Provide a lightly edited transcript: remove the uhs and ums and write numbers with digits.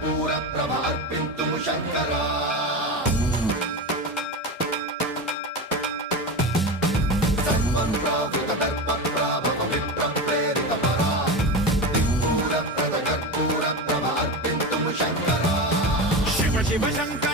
कर्पूर प्रभ अर्पिन्तुं शङ्करा सर्वं प्रावृत दर्प प्राभव विप्रप्रेरित परा कर्पूर प्रभ अर्पिन्तुं शङ्करा शिव शिव शङ्कर